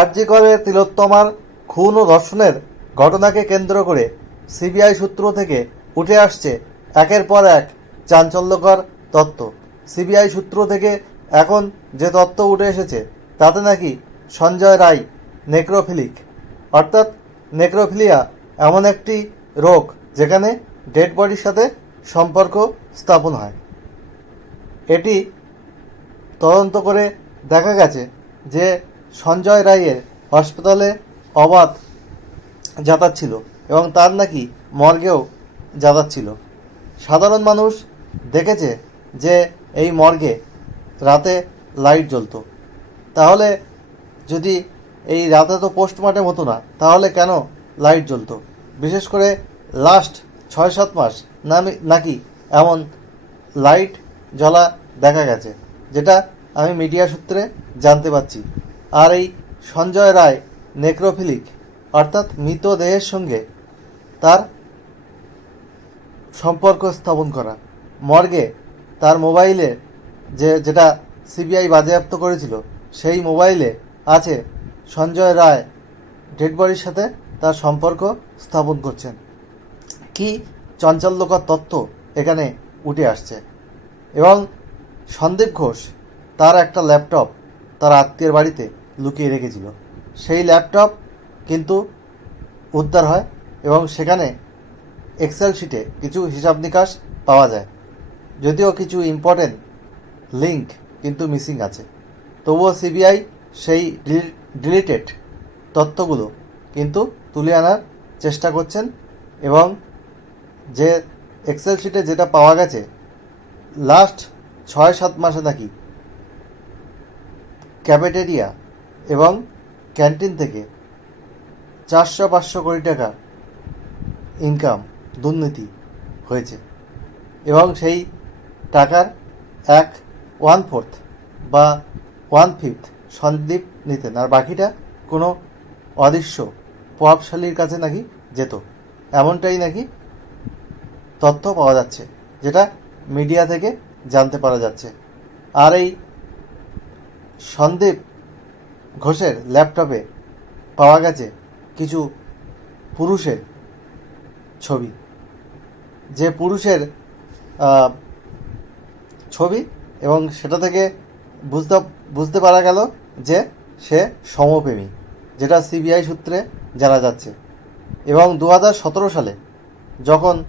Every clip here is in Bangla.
আরজি করে তিলোত্তমার খুন ও ধর্ষণের ঘটনাকে কেন্দ্র করে সিবিআই সূত্র থেকে উঠে আসছে একের পর এক চাঞ্চল্যকর তত্ত্ব। সিবিআই সূত্র থেকে এখন যে তত্ত্ব উঠে এসেছে, তাতে নাকি সঞ্জয় রায় নেক্রোফিলিক। অর্থাৎ নেক্রোফিলিয়া এমন একটি রোগ যেখানে ডেড বডির সাথে সম্পর্ক স্থাপন হয়। এটি তদন্ত করে দেখা গেছে যে সঞ্জয় রায়ের হাসপাতালে অবাধ যাতায়াত ছিল এবং তার নাকি মর্গেও যাতায়াত ছিল। সাধারণ মানুষ দেখেছে যে এই মর্গে রাতে লাইট জ্বলতো। তাহলে যদি এই রাতে তো পোস্টমর্টেম হতো না, তাহলে কেন লাইট জ্বলতো? বিশেষ করে লাস্ট ছয় সাত মাস নাকি এমন লাইট জ্বলা দেখা গেছে, যেটা আমি মিডিয়া সূত্রে জানতে পারছি। আর এই সঞ্জয় রায় নেক্রোফিলিক, অর্থাৎ মৃতদেহের সঙ্গে তার সম্পর্ক স্থাপন করা। মর্গে তার মোবাইলে যে, যেটা সিবিআই বাজেয়াপ্ত করেছিল, সেই মোবাইলে আছে সঞ্জয় রায় ডেড বডির সাথে তার সম্পর্ক স্থাপন করছেন। কি চঞ্চল্যকর তথ্য এখানে উঠে আসছে। এবং সন্দীপ ঘোষ তার একটা ল্যাপটপ তার আত্মীয়ের বাড়িতে লুকিয়ে রেখেছিল। সেই ল্যাপটপ কিন্তু উদ্ধার হয় এবং সেখানে এক্সেল শিটে কিছু হিসাব নিকাশ পাওয়া যায়। যদিও কিছু ইম্পর্টেন্ট লিঙ্ক কিন্তু মিসিং আছে। তবুও সিবিআই সেই ডিলিটেড তথ্যগুলো কিন্তু তুলে আনার চেষ্টা করছেন এবং যে এক্সেল শিটে যেটা পাওয়া গেছে লাস্ট ছয় সাত মাসে নাকি ক্যাফেটেরিয়া এবং ক্যান্টিন থেকে চারশো পাঁচশো কোটি টাকা ইনকাম দুর্নীতি হয়েছে। এবং সেই টাকার এক ওয়ান ফোর্থ বা ওয়ান ফিফথ সন্দীপ নিতেন। আর বাকিটা কোনো অদৃশ্য প্রভাবশালীর কাছে নাকি যেত। এমনটাই নাকি তথ্য পাওয়া যাচ্ছে, যেটা মিডিয়া থেকে জানতে পারা যাচ্ছে। আর এই সন্দীপ ঘোষের ল্যাপটপে পাওয়া গেছে কিছু পুরুষের ছবি। যে পুরুষের ছবি এবং সেটা থেকে বুঝতে বুঝতে পারা গেল যে সে সমপ্রেমী, যেটা সিবিআই সূত্রে জানা যাচ্ছে। এবং দু সালে যখন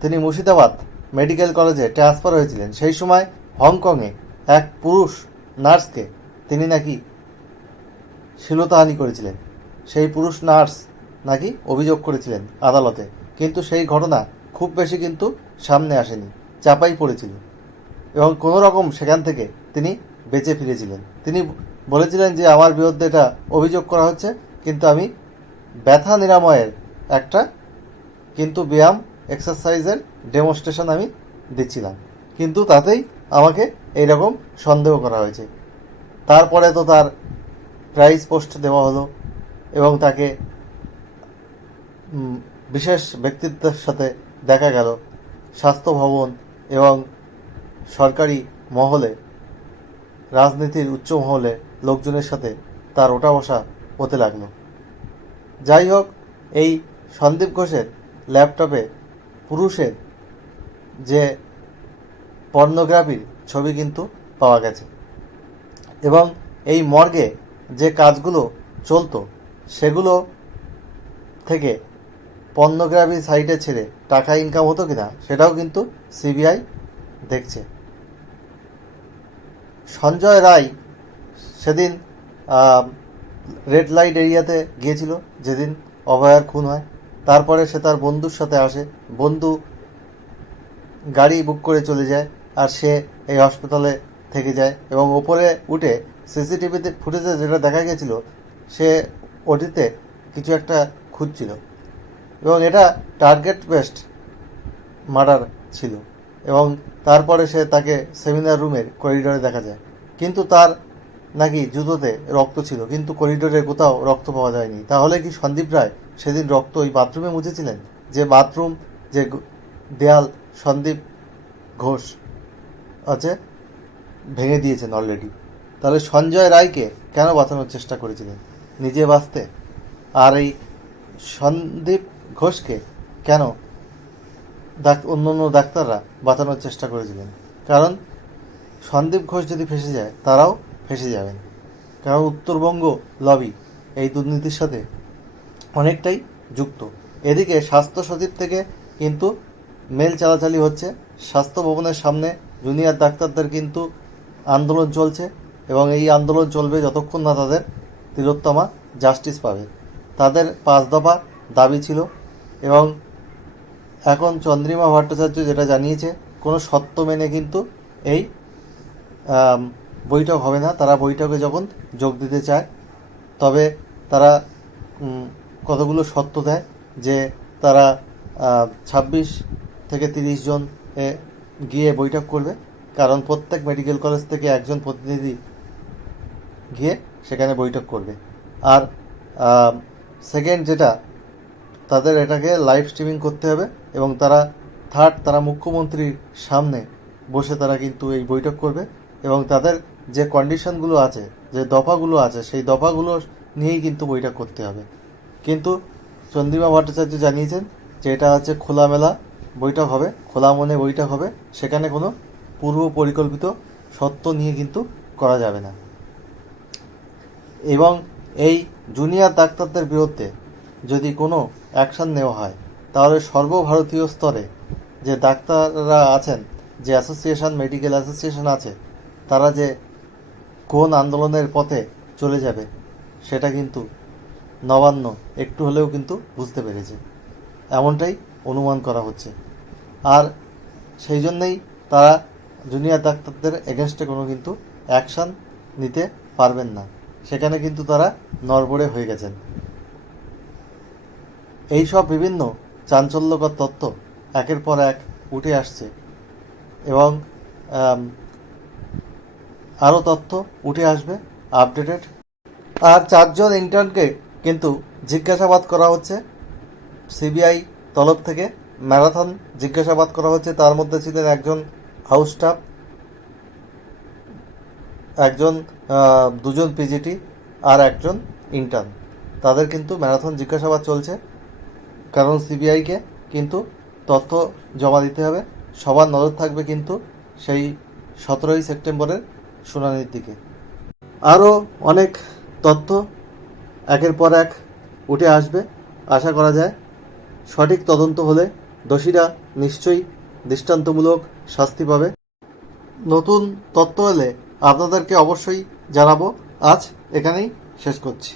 তিনি মুর্শিদাবাদ মেডিকেল কলেজে ট্রান্সফার হয়েছিলেন, সেই সময় হংকংয়ে এক পুরুষ নার্সকে তিনি নাকি শ্লীলতাহানি করেছিলেন। সেই পুরুষ নার্স নাকি অভিযোগ করেছিলেন আদালতে। কিন্তু সেই ঘটনা খুব বেশি কিন্তু সামনে আসেনি, চাপাই পড়েছিল। এবং কোনো রকম সেখান থেকে তিনি বেঁচে ফিরেছিলেন। তিনি বলেছিলেন যে, আমার বিরুদ্ধে এটা অভিযোগ করা হচ্ছে, কিন্তু আমি ব্যথা নিরাময়ের একটা কিন্তু ব্যায়াম এক্সারসাইজের ডেমনস্ট্রেশন আমি দিচ্ছিলাম। কিন্তু তাতেই আমাকে এইরকম সন্দেহ করা হয়েছে। তারপরে তো তার প্রাইজ পোস্ট দেওয়া হলো এবং তাকে বিশেষ ব্যক্তিত্বের সাথে দেখা গেল, স্বাস্থ্য ভবন এবং সরকারি মহলে, রাজনীতির উচ্চ মহলে লোকজনের সাথে তার ওঠা বসা হতে লাগল। যাই হোক, এই সন্দীপ ঘোষের ল্যাপটপে পুরুষের যে পর্নোগ্রাফির ছবি কিন্তু পাওয়া গেছে। এবং এই মর্গে কাজগুলো চলতো, সেগুলো থেকে পর্নোগ্রাফি সাইটে ছেড়ে টাকা ইনকাম হতো কিনা, সেটাও কিন্তু সিবিআই দেখছে। সঞ্জয় রায় সেদিন রেড লাইট এরিয়াতে গিয়েছিল, যেদিন অভয়ার খুন হয়। তারপরে সে তার বন্ধুর সাথে আসে, বন্ধু গাড়ি বুক করে চলে যায়, আর সে এই হসপিটালে থেকে যায় এবং ওপরে উঠে সিসিটিভিতে ফুটেজে যেটা দেখা গেছিল সে ওটিতে কিছু একটা খুঁজছিল। এবং এটা টার্গেট বেস্ট মার্ডার ছিল। এবং তারপরে সে তাকে সেমিনার রুমের করিডোরে দেখা যায়। কিন্তু তার নাকি জুতোতে রক্ত ছিল, কিন্তু করিডোরে কোথাও রক্ত পাওয়া যায়নি। তাহলে কি সন্দীপ রায় সেদিন রক্ত ওই বাথরুমে মুছেছিলেন? যে বাথরুম, যে দেয়াল সন্দীপ ঘোষ আছে, ভেঙে দিয়েছেন অলরেডি তাহলে সঞ্জয় রায়কে কেন বাঁচানোর চেষ্টা করেছিলেন? নিজে বাঁচতে? আর এই সন্দীপ ঘোষকে কেন অন্য অন্য ডাক্তাররা বাঁচানোর চেষ্টা করেছিলেন? কারণ সন্দীপ ঘোষ যদি ফেসে যায়, তারাও ফেসে যাবেন। কারণ উত্তরবঙ্গ লবি এই দুর্নীতির সাথে অনেকটাই যুক্ত। এদিকে স্বাস্থ্য সচিব থেকে কিন্তু মেল চালাচালি হচ্ছে। স্বাস্থ্য ভবনের সামনে জুনিয়র ডাক্তারদের কিন্তু আন্দোলন চলছে। এবং এই আন্দোলন চলবে যতক্ষণ না তাদের তিলোত্তমা জাস্টিস পাবে। তাদের পাঁচ দফা দাবি ছিল এবং এখন চন্দ্রিমা ভট্টাচার্য যেটা জানিয়েছে, কোনো সত্য মেনে কিন্তু এই বৈঠক হবে না। তারা বৈঠকে যখন যোগ দিতে চায়, তবে তারা কতগুলো সত্য দেয় যে তারা ছাব্বিশ থেকে তিরিশ জন গিয়ে বৈঠক করবে। কারণ প্রত্যেক মেডিকেল কলেজ থেকে একজন প্রতিনিধি গিয়ে সেখানে বৈঠক করবে। আর সেকেন্ড যেটা, তাদের এটাকে লাইভ স্ট্রিমিং করতে হবে এবং তারা থার্ড তারা মুখ্যমন্ত্রীর সামনে বসে তারা কিন্তু এই বৈঠক করবে এবং তাদের যে কন্ডিশনগুলো আছে, যে দফাগুলো আছে, সেই দফাগুলো নিয়েই কিন্তু বৈঠক করতে হবে। কিন্তু চন্দ্রিমা ভট্টাচার্য জানিয়েছেন যে এটা হচ্ছে খোলামেলা বৈঠক হবে, খোলা মনে বৈঠক হবে, সেখানে কোনো পূর্ব পরিকল্পিত সত্য নিয়ে কিন্তু করা যাবে না। এবং এই জুনিয়র ডাক্তারদের বিরুদ্ধে যদি কোনো অ্যাকশন নেওয়া হয়, তাহলে সর্বভারতীয় স্তরে যে ডাক্তাররা আছেন, যে অ্যাসোসিয়েশন, মেডিকেল অ্যাসোসিয়েশন আছে, তারা যে কোন আন্দোলনের পথে চলে যাবে, সেটা কিন্তু নবান্ন একটু হলেও কিন্তু বুঝতে পেরেছে। এমনটাই অনুমান করা হচ্ছে। আর সেই জন্যেই তারা জুনিয়র ডাক্তারদের এগেনস্টে কোনো কিন্তু অ্যাকশন নিতে পারবেন না। সেখানে কিন্তু তারা নড়বড়ে হয়ে গেছেন। এই সব বিভিন্ন চাঞ্চল্যকর তত্ত্ব একের পর এক উঠে আসছে এবং আরও তথ্য উঠে আসবে, আপডেটেড। আর চারজন ইন্টার্নকে কিন্তু জিজ্ঞাসাবাদ করা হচ্ছে। সিবিআই তরফ থেকে ম্যারাথন জিজ্ঞাসাবাদ করা হচ্ছে। তার মধ্যে ছিলেন একজন হাউস স্টাফ একজন দুজন পিজিটি আর একজন ইন্টার্ন তাদের কিন্তু ম্যারাথন জিজ্ঞাসাবাদ চলছে, কারণ সিবিআইকে কিন্তু তথ্য জমা দিতে হবে। সবার নজর থাকবে কিন্তু সেই সতেরোই সেপ্টেম্বরের শুনানির দিকে। আরও অনেক তথ্য একের পর এক উঠে আসবে। আশা করা যায় সঠিক তদন্ত হলে দোষীরা নিশ্চয়ই দৃষ্টান্তমূলক শাস্তি পাবে। নতুন তথ্য এলে আপনাদেরকে অবশ্যই জানাব। আজ এখানেই শেষ করছি।